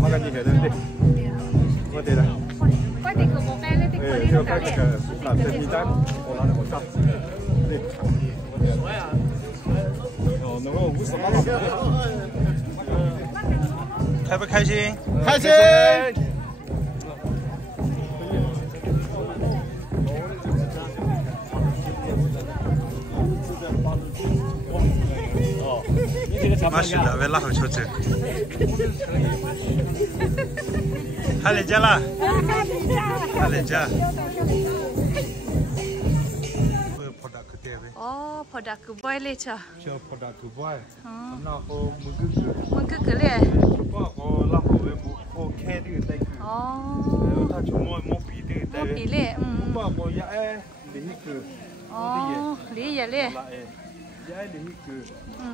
拍个你看的，我对了。快点给我开那点快点就开这个打这一单，我拿我上。哦，能够50万。开不开心？开心。马是的，为哪后车子？还来家了？还来家？哦，跑到古巴来着。就跑到古巴，然后我哥哥嘞。我然后我开这个带。哦。他就摸鼻这个带。摸鼻嘞，我也爱那个。哦，厉害嘞。也爱那个，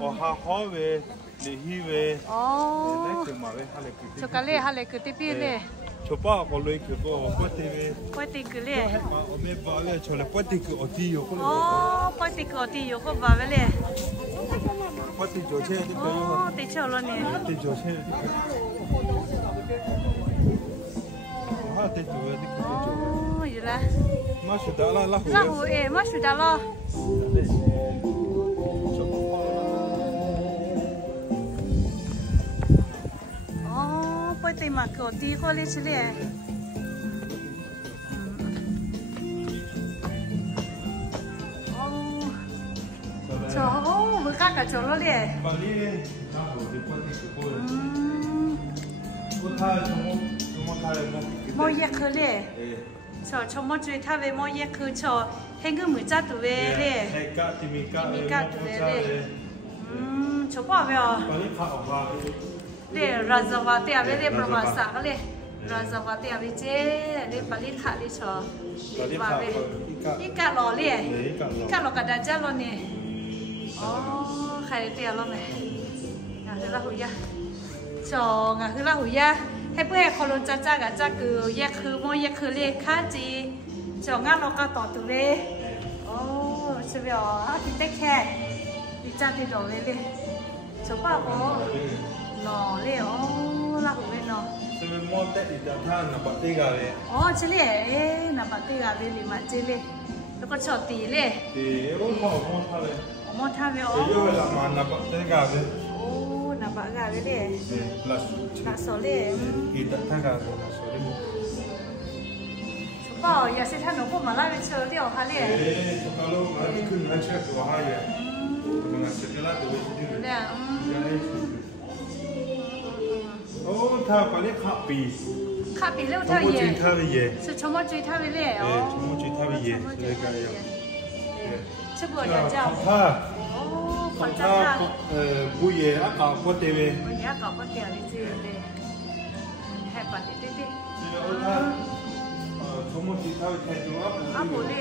我还好喂，厉害喂。哦。那个嘛喂，还来个。就个嘞，还来个这边嘞。就把我来个我不得喂。不得个嘞。我没把嘞，就来不得个我弟有。哦，不得个弟有个爸爸嘞。我得交钱的。哦，得交了呢。得交钱的。还得交的。哦，有了。马苏达了，那我哎，马苏达了。哦，不得嘛，个弟过来吃嘞。哦，我刚刚做了嘞。莫一颗嘞。从莫追他为莫一颗从，很个木扎多嘞。米嘎多嘞。从包wel。嘞，拉着瓦蒂阿为嘞，不嘛啥个嘞。拉着瓦蒂阿为这，嘞巴里卡嘞从，巴为，一嘎罗嘞，一嘎罗嘎达加罗呢。哦，还对了没？俺去拉回家，就俺去拉回家，还不还可能扎个扎个一颗么一颗嘞，卡子，就俺老个ต่อตัว嘞。哦，是不？啊，听得开，你扎的多嘞，就把我喏嘞哦，拉回来喏。是不是摸得一点看那把这个嘞？哦，这里哎，那把这个嘞里嘛这里，那个小地嘞。对，我摸它嘞。摸它没有？有了嘛，那把这个嘞。哦，那把个嘞。对，拉手嘞。一点看个拉手嘞。出包也是他农夫嘛，那边车掉哈嘞。哎，出包喽，那你ขึ้น还车多哈耶？我们这个那都会去的。哦，他把那卡比。卡比六条耶。追他的耶。是从么追他的嘞？哦。从么追他的耶？这个呀。这个叫。哦，好家伙。不也啊搞不对呗？不也搞不掉的这嘞，还搞的对对。这个他，从么追他的态度啊？啊不嘞，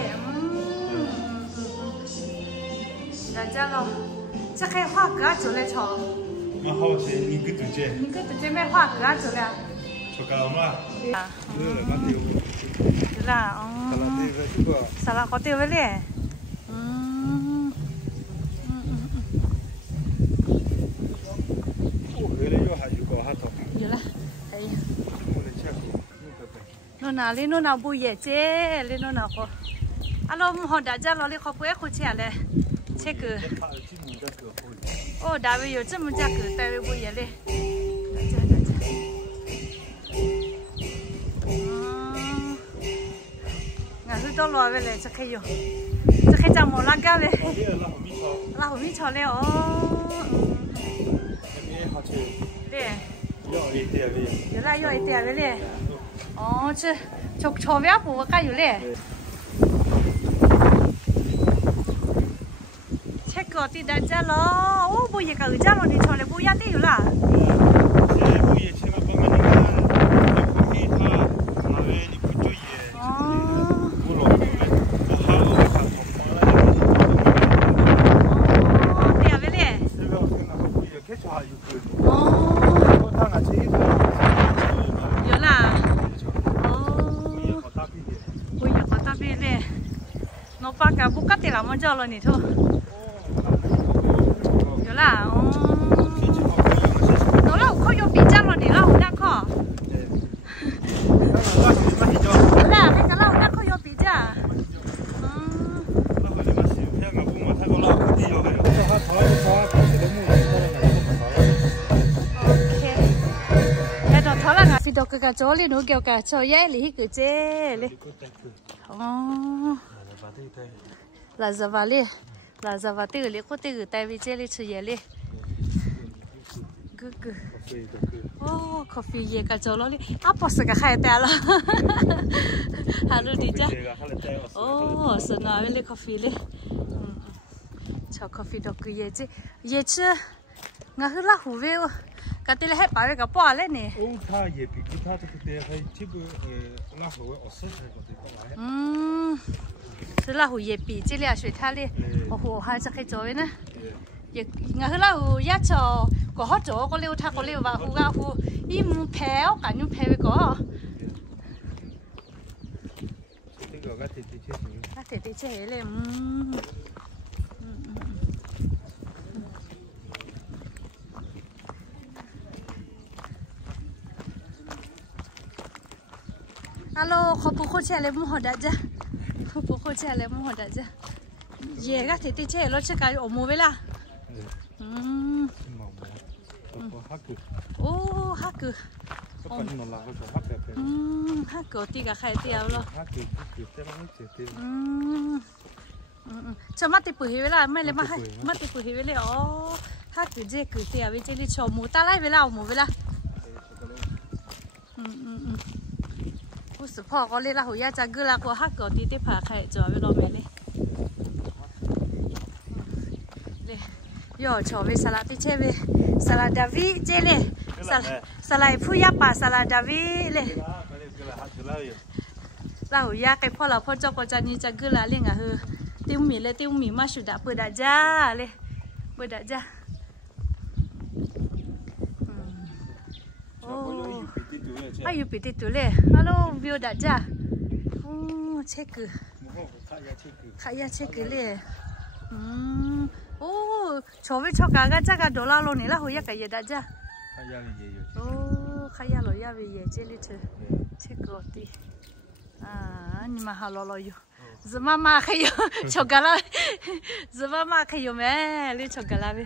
人家咯，这开花格做来炒。蛮好吃，你个对接。你个对接买花格做了。做干嘛？啊。蛮丢。对啦，哦。沙拉好丢不嘞？有了，可以。นู่นน่ะเลยนู่นน่ะบุยเจ๊เลยนู่นน่ะเขาอารมณ์หอดจ้าเราเลยเขาเพื่อเขาเชื่อเลยเช็คคือโอ้ดาวิอยู่这么价格แต่บุยเลยงั้นคือต้องรอไปเลยจะใครอยู่จะใครจำหมดละกันเลยเราไม่ชอบเลยอ๋อ对。有啦，要一点的嘞。哦，这炒面不我干有嘞。这个的大家了，哦，不也个家了，你炒的不一样的有啦。nó pha cả bút cắt thì làm món cho rồi nhỉ thôi, nhớ là nó là không có bị chăn rồi thì là không đang khó. đọc cái chỗ này nó kêu cái chỗ ấy lý cái chế lý là giờ vào đi là giờ vào từ lý có từ tại vì chế lý chơi gì lý cứ coffee gì cái chỗ đó lý bỏ sự cái khai tay là hà luôn đi chứ sự nào lý coffee lý cho coffee đọc cái gì chứ ngã hư là hủ vêu cái tên là hết bảo cái bỏ lên nè thế là hủ dễ bị chỉ là水塔哩hủ hai隻cái chỗ này nè ngã hư là hủ giá cho có hot chỗ có liu thác có liu và hủ gạo hủ im péo cả nhung péo có cái thì chế lên alo khó bố chơi lên mua đã chứ khó bố chơi lên mua đã chứ về các thì chơi nó chơi cái ổn mua với là ô hát cử hát cử thì cả khai tiêu rồi cho mắt thì bự với là mấy lấy mắt thì bự với là hát cử dễ cử tiêu với chơi đi cho mua ta lại với là mua với là sựพ่อก็เลยละหัวยาจะกึละกว่าฮักก็ตีที่ผ่าไข่จ่อไปรอแม่เลยเลยย่อชอไปสลัดที่เชไปสลัดดาวิเจเลยสลัดผู้ยาป่าสลัดดาวิเลยละหัวยาไก่พ่อเราพ่อเจ้าก็จะนี่จะกึละเลี้ยงอ่ะเฮ้อติ้วหมีเลยติ้วหมีมาสุดาเปิดดาจ้าเลยเปิดดาจ้าอายุปีติดตัวเลยฮัลโหลวิวดัดจ้าเช็คขายาเช็คเลยชอบไปชอบกันจ้ากัน$โลนี่ละหัวยากกันดัดจ้าขายาโลยาวิเยเจลิเธอเช็คก่อนดินี่มาหาโลอยู่จะมาขยชอบกันละจะมาขยแม่ลิชอบกันละเว้